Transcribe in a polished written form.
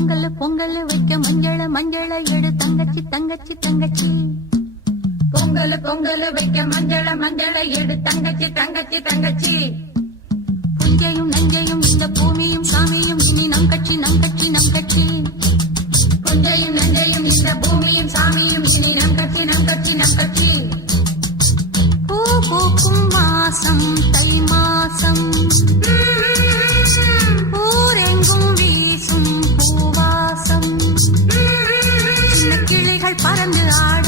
பொங்கல் பொங்கல் வைக்க மஞ்சள மஞ்சள எடு தங்கச்சி தங்கச்சி தங்கச்சி. பொங்கல் பொங்கல் வைக்க மஞ்சள மஞ்சள எடு தங்கச்சி தங்கச்சி தங்கச்சி. புஞ்சையும் நஞ்சையும் இந்த பூமியும் சாமியும் இனி நம் கட்சி நம் கட்சி நம் கட்சி. புஞ்சையும் நஞ்சையும் இந்த பூமியும் சாமியும் இனி நம் கட்சி நம் கட்சி நம் கட்சி. பூ பூக்கும் மாசம் தை மாசம் ஊரெங்கும் வீசும் பூவாசம். சின்ன கிளிகள் பறந்து ஆட